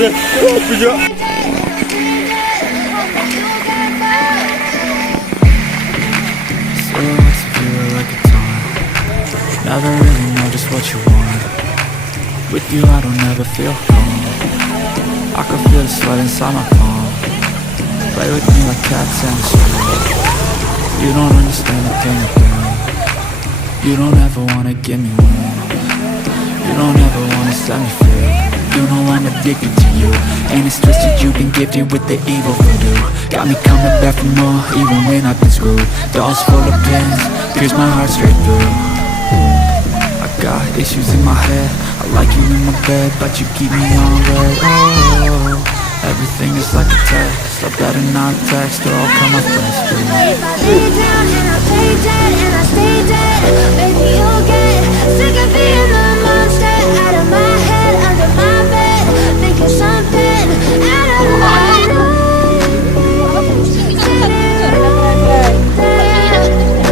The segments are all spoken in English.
Silhouettes of you are like a taunt. Never really know just what you want. With you I don't ever feel calm. I can feel the sweat inside my palm. Play with me like cats and the street. You don't understand the pain of pain. You don't ever wanna give me win. You don't ever wanna set me free. You know I'm addicted to you, and it's twisted, you've been gifted with the evil voodoo. Got me coming back for more, even when I've been screwed. Dolls full of pins, pierce my heart straight through. I got issues in my head, I like you in my bed, but you keep me on red. Oh, everything is like a test, I better not text or I'll come up desperate. But if I lay down and I play dead and I stay dead, baby you'll get sick of being the monster out of my head, under my bed, thinking something out of line.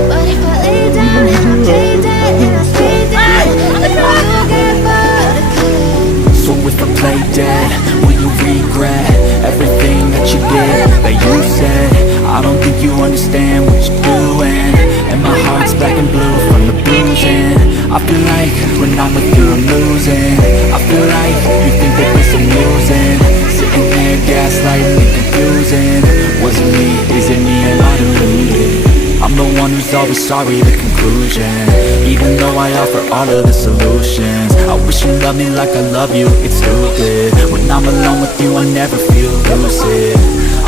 But if I lay down and I play dead and I stay dead, you'll get bored again. So if I play dead, will you regret everything that you did, that you said? I don't think you understand what you're doing, and my heart's black and blue from the bruising. I feel like when I'm with you I'm losing. I feel like you think that this amusing, sitting there gaslighting and confusing. Was it me? Is it me? Am I deluded? I'm the one who's always sorry, the conclusion. Even though I offer all of the solutions, I wish you loved me like I love you, it's stupid. When I'm alone with you I never feel lucid.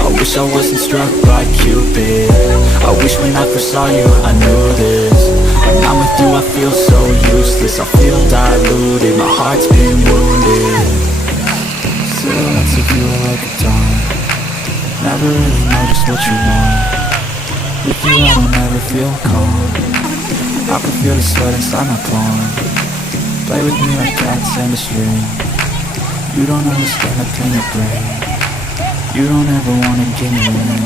I wish I wasn't struck by Cupid. I wish when I first saw you I knew this. When I'm with you I feel so useless, I feel diluted, my heart's been wounded. Silhouettes of you are like a taunt. Never really know just what you want. With you I don't ever feel calm. I can feel the sweat inside my palm. Play with me like cats and a string. You don't understand the pain of brain. You don't ever wanna give me win.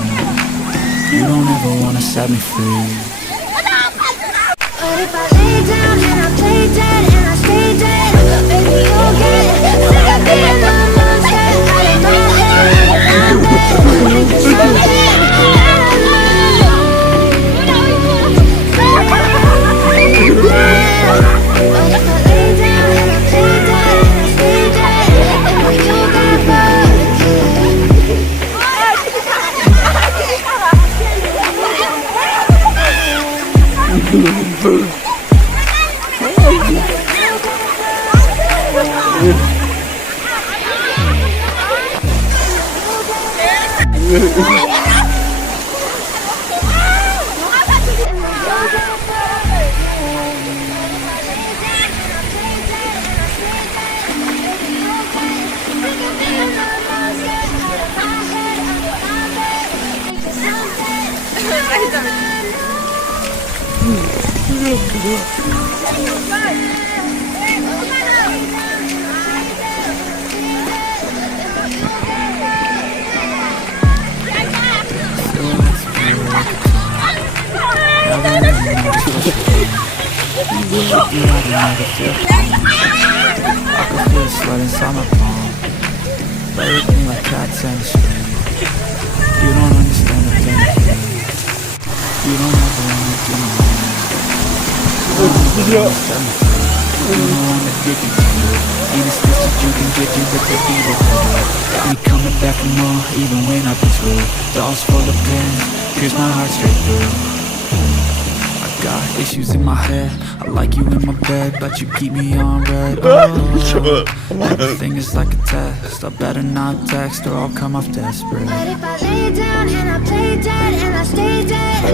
You don't ever wanna set me free. But if I lay down and I play dead and I stay dead, baby you'll get sick of being the monster out of my head, thinking something out of line. But if I lay down and I play dead and I stay dead, then you'll get bored again. I can feel the sweat inside my palm. Play with me like cats and a string. You don't understand the pain of pain. You don't ever wanna give me win. You don't ever wanna set me free. You know I'm addicted to you, and it's twisted, you can get you with the evil voodoo. Got me coming back for more, even when I've been screwed. Dolls full of pins, pierce my heart straight through. Got issues in my head, I like you in my bed, but you keep me on red. Oh, everything is like a test, I better not text or I'll come off desperate. But if I lay down and I play dead and I stay dead,